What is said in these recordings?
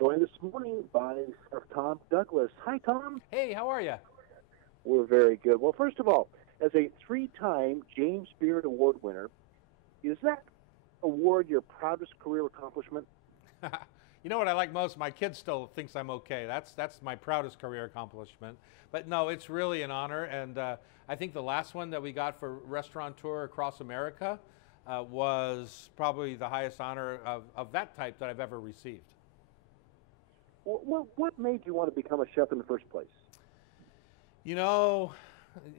joined this morning by Chef Tom Douglas. Hi, Tom. Hey, how are you? We're very good. Well, first of all, as a three-time James Beard Award winner, is that award your proudest career accomplishment? You know what I like most? My kid still thinks I'm okay. That's my proudest career accomplishment. But no, it's really an honor, and I think the last one that we got for Restaurateur Across America was probably the highest honor of that type that I've ever received. Well, what made you want to become a chef in the first place? You know,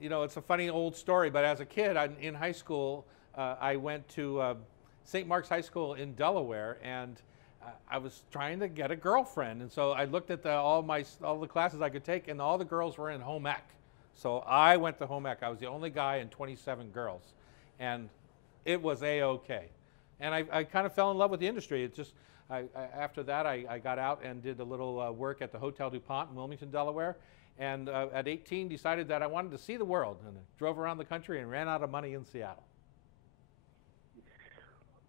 it's a funny old story, but as a kid in high school, I went to St. Mark's High School in Delaware, and I was trying to get a girlfriend, and so I looked at all the classes I could take, and all the girls were in home ec. So I went to home ec. I was the only guy and 27 girls, and it was a-okay. And I kind of fell in love with the industry. It just after that I got out and did a little work at the Hotel DuPont in Wilmington, Delaware, and at 18 decided that I wanted to see the world, and I drove around the country and ran out of money in Seattle.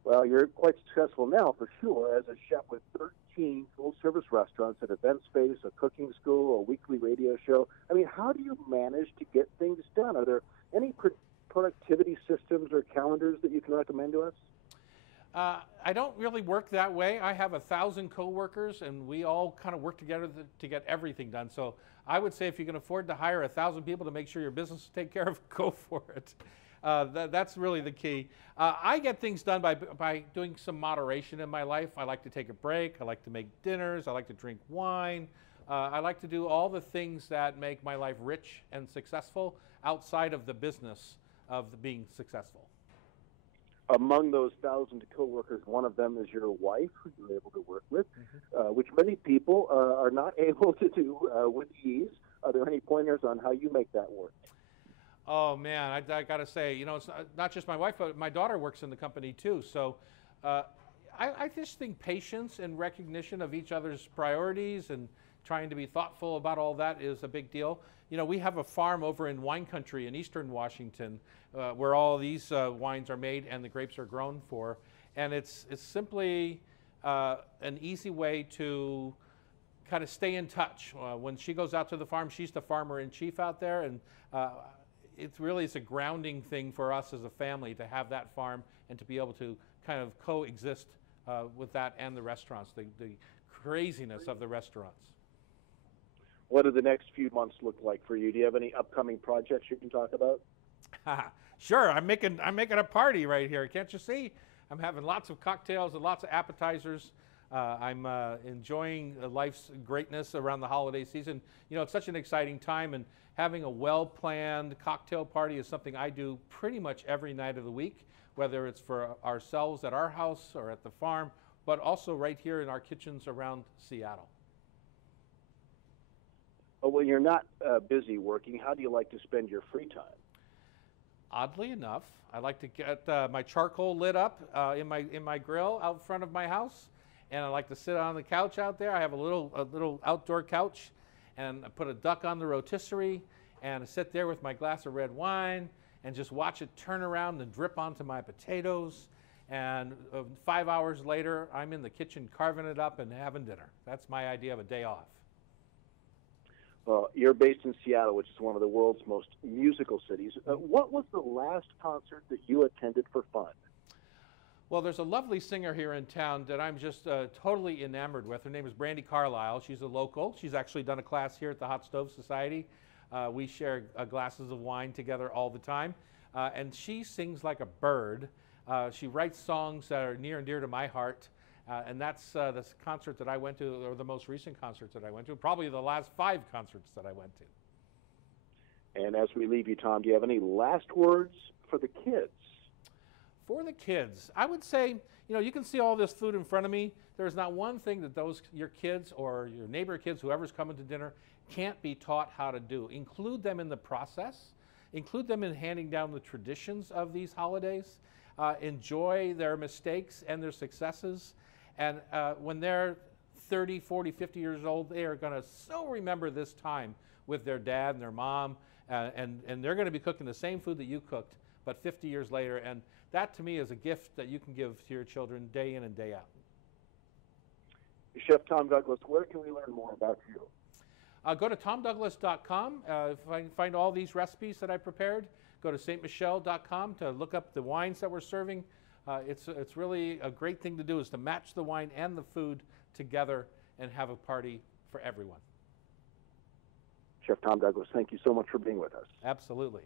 Well, you're quite successful now, for sure, as a chef with 13 full-service restaurants, an event space, a cooking school, a weekly radio show. I mean, how do you manage to get things done? Are there any productivity systems or calendars that you can recommend to us? I don't really work that way. I have 1,000 coworkers, and we all kind of work together to get everything done. So I would say if you can afford to hire 1,000 people to make sure your business is taken care of, go for it. That's really the key. I get things done by doing some moderation in my life. I like to take a break. I like to make dinners. I like to drink wine. I like to do all the things that make my life rich and successful outside of the business of being successful. Among those 1,000 coworkers, one of them is your wife, who you're able to work with, which many people are not able to do with ease. Are there any pointers on how you make that work? Oh man, I got to say, it's not just my wife, but my daughter works in the company too. So I just think patience and recognition of each other's priorities and trying to be thoughtful about all that is a big deal. We have a farm over in wine country in eastern Washington where all these wines are made and the grapes are grown for. And it's simply an easy way to kind of stay in touch. When she goes out to the farm, she's the farmer-in-chief out there, and it's a grounding thing for us as a family to have that farm and to be able to kind of coexist with that and the restaurants, the craziness of the restaurants. What do the next few months look like for you? Do you have any upcoming projects you can talk about? Sure, I'm making a party right here. Can't you see? I'm having lots of cocktails and lots of appetizers. I'm enjoying life's greatness around the holiday season. It's such an exciting time, and having a well-planned cocktail party is something I do pretty much every night of the week, whether it's for ourselves at our house or at the farm, but also right here in our kitchens around Seattle. When you're not busy working, how do you like to spend your free time? Oddly enough, I like to get my charcoal lit up in my grill out front of my house, and I like to sit on the couch out there. I have a little outdoor couch, and I put a duck on the rotisserie, and I sit there with my glass of red wine and just watch it turn around and drip onto my potatoes. And 5 hours later, I'm in the kitchen carving it up and having dinner. That's my idea of a day off. Well, you're based in Seattle, which is one of the world's most musical cities. What was the last concert that you attended for fun? Well, there's a lovely singer here in town that I'm just totally enamored with. Her name is Brandy Carlisle. She's a local. She's actually done a class here at the Hot Stove Society. We share glasses of wine together all the time. And she sings like a bird. She writes songs that are near and dear to my heart. And that's this concert that I went to, or the most recent concert that I went to, probably the last 5 concerts that I went to. And as we leave you, Tom, do you have any last words for the kids? For the kids, I would say, you can see all this food in front of me. There's not one thing that your kids or your neighbor kids, whoever's coming to dinner, can't be taught how to do. Include them in the process. Include them in handing down the traditions of these holidays. Enjoy their mistakes and their successes. And when they're 30, 40, 50 years old, they are going to so remember this time with their dad and their mom, and they're going to be cooking the same food that you cooked, but 50 years later. And that, to me, is a gift that you can give to your children day in and day out. Chef Tom Douglas, where can we learn more about you? Go to tomdouglas.com. Find all these recipes that I prepared. Go to stmichelle.com to look up the wines that we're serving. It's really a great thing to do, is to match the wine and the food together and have a party for everyone. Chef Tom Douglas, thank you so much for being with us. Absolutely.